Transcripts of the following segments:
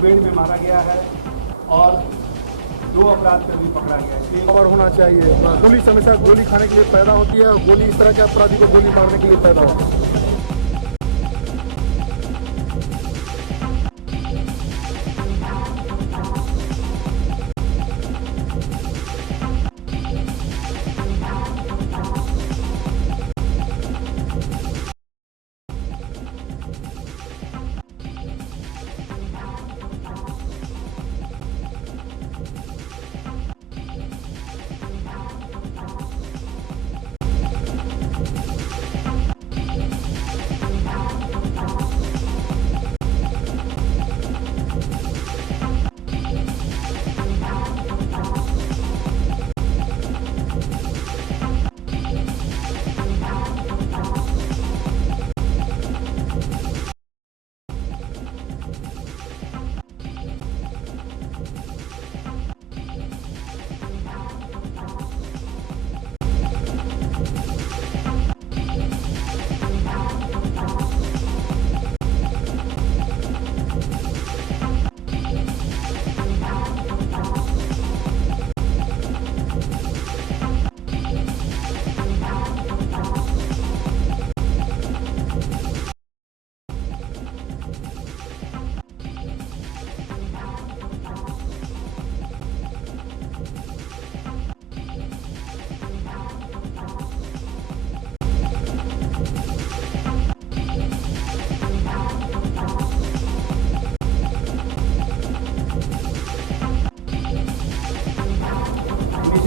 मुठभेड़ में मारा गया है और 2 अपराधकर्मी पकड़ा गया है। और होना चाहिए। पुलिस हमेशा गोली खाने के लिए पैदा होती है और गोली इस तरह के अपराधी को गोली मारने के लिए पैदा होती है।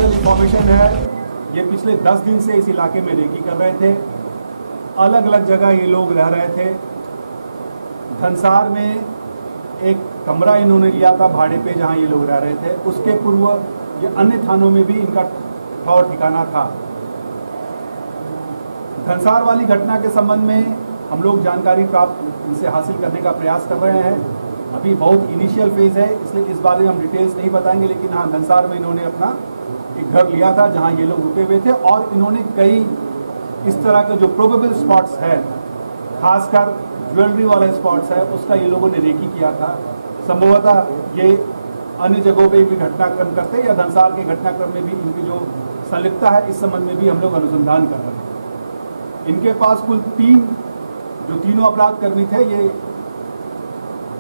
इन्फॉर्मेशन है, ये पिछले 10 दिन से इस इलाके में रेकी कर रहे थे। अलग अलग जगह ये लोग रह रहे थे। धनसार में एक कमरा इन्होंने लिया था भाड़े पे जहां ये लोग रह रहे थे। उसके पूर्व ये अन्य थानों में भी इनका ठौर ठिकाना था। धनसार वाली घटना के संबंध में हम लोग जानकारी प्राप्त इनसे हासिल करने का प्रयास कर रहे हैं। अभी बहुत इनिशियल फेज है, इसलिए इस बारे में हम डिटेल्स नहीं बताएंगे, लेकिन हाँ, धनसार में इन्होंने अपना एक घर लिया था जहां ये लोग रुके हुए थे और इन्होंने कई इस तरह के जो प्रोबेबल स्पॉट्स है, खासकर ज्वेलरी वाले स्पॉट्स है, उसका ये लोगों ने रेकी किया था। संभवतः ये अन्य जगहों पे भी घटनाक्रम करते या धनसार के घटनाक्रम में भी इनकी जो संलिप्तता है, इस संबंध में भी हम लोग अनुसंधान कर रहे हैं। इनके पास कुल 3 जो तीनों अपराध कर्मी थे, ये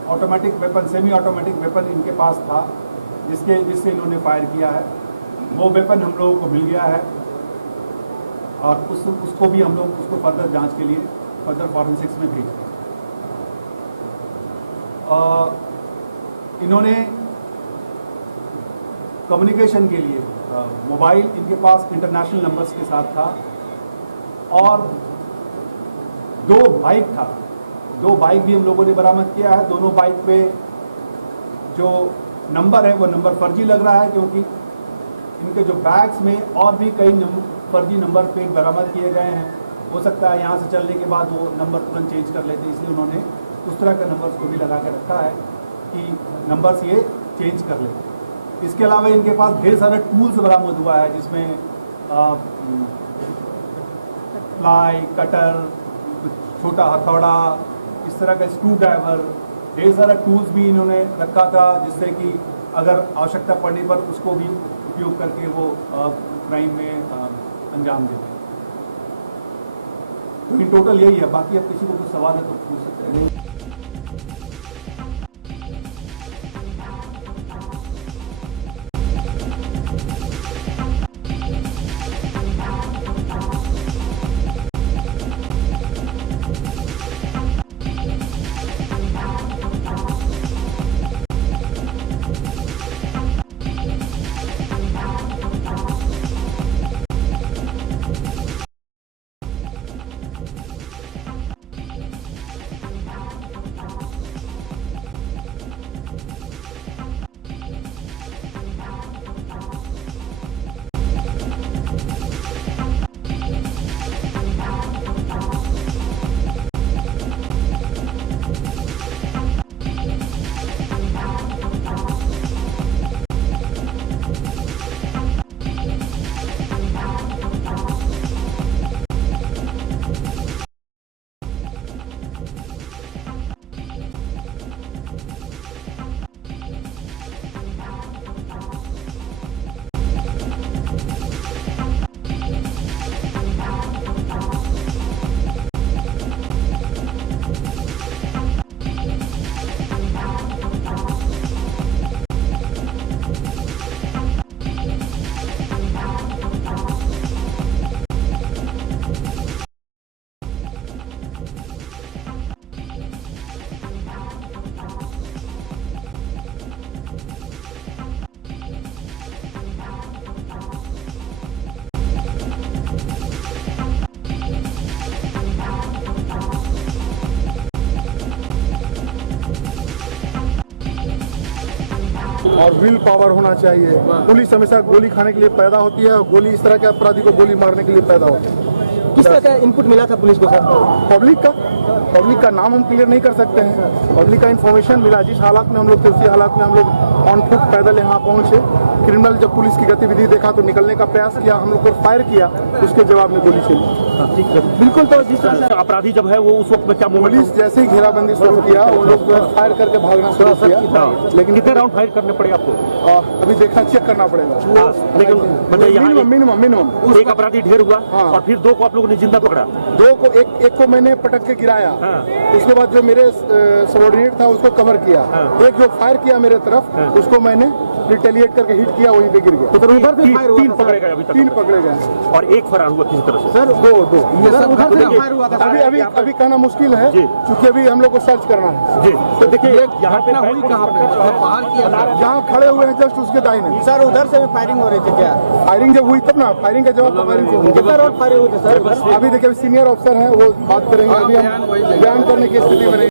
automatic weapon, semi automatic weapon इनके पास था जिससे इन्होंने फायर किया है। वो वेपन हम लोगों को मिल गया है और उसको भी हम लोग उसको फर्दर जांच के लिए फर्दर फॉरेंसिक्स में भेज दिया। इन्होंने कम्युनिकेशन के लिए मोबाइल इनके पास इंटरनेशनल नंबर्स के साथ था और 2 बाइक था। 2 बाइक भी हम लोगों ने बरामद किया है। दोनों बाइक पे जो नंबर है वो नंबर फर्जी लग रहा है, क्योंकि इनके जो बैग्स में और भी कई फर्जी नंबर प्लेट बरामद किए गए हैं। हो सकता है यहाँ से चलने के बाद वो नंबर तुरंत चेंज कर लेते, इसलिए उन्होंने उस तरह के नंबर्स को भी लगा के रखा है कि नंबर्स ये चेंज कर लेते। इसके अलावा इनके पास ढेर सारे टूल्स बरामद हुआ है, जिसमें प्लाई, कटर, छोटा हथौड़ा, इस तरह का स्क्रू ड्राइवर, ढेर सारा टूल्स भी इन्होंने रखा था, जिससे कि अगर आवश्यकता पड़ने पर उसको भी उपयोग करके वो क्राइम में अंजाम देते हैं। तो इन टोटल यही है। बाकी अब किसी को कुछ सवाल है तो पूछ सकते हैं। और विल पावर होना चाहिए। पुलिस हमेशा गोली खाने के लिए पैदा होती है और गोली इस तरह के अपराधी को गोली मारने के लिए पैदा होती है। किस तरह का इनपुट मिला था पुलिस को सर? पब्लिक का नाम हम क्लियर नहीं कर सकते हैं। पब्लिक का इन्फॉर्मेशन मिला, जिस हालात में हम लोग थे उसी हालात में हम लोग ऑन फुट पैदल यहाँ पहुँचे। क्रिमिनल जब पुलिस की गतिविधि देखा तो निकलने का प्रयास किया, हम लोग को फायर किया, उसके जवाब में गोली चली। बिल्कुल। तो जिस तरह से अपराधी जब है वो उस वक्त में क्या मूवमेंट? पुलिस जैसे ही घेराबंदी शुरू किया उन लोग फायर करके भागना शुरू किया। लेकिन कितने राउंड फायर करने पड़े आपको? अभी देखा, चेक करना पड़ेगा। लेकिन मतलब यहाँ मिनिमम एक अपराधी ढेर हुआ और फिर दो को आप लोगों ने जिंदा पकड़ा। दो को, एक को मैंने पटक के गिराया, उसके बाद जो मेरे सबॉर्डिनेट था उसको कवर किया। एक जो फायर किया मेरे तरफ उसको मैंने रिटेलिएट करके हिट किया, वहीं पे गिर गया। तो उधर भी फायर हुआ? तीन पकड़े गए अभी तक? 3 पकड़े गए और एक फरार हुआ किसी तरह से? सर दो। अभी कहना मुश्किल है क्योंकि अभी हम लोग को सर्च करना है। जी तो देखिए यहाँ पे हुई कहाँ पे? जहाँ खड़े हुए हैं जस्ट उसके दाहिने। सर उधर से भी फायरिंग हो रही थी क्या? फायरिंग जब हुई तब ना, फायरिंग का जवाब तो फायरिंग से कितना राउंड फायरिंग हुई थी सर? अभी देखिए सीनियर अफसर हैं वो बात करेंगे, अभी हम बयान करने की स्थिति में नहीं।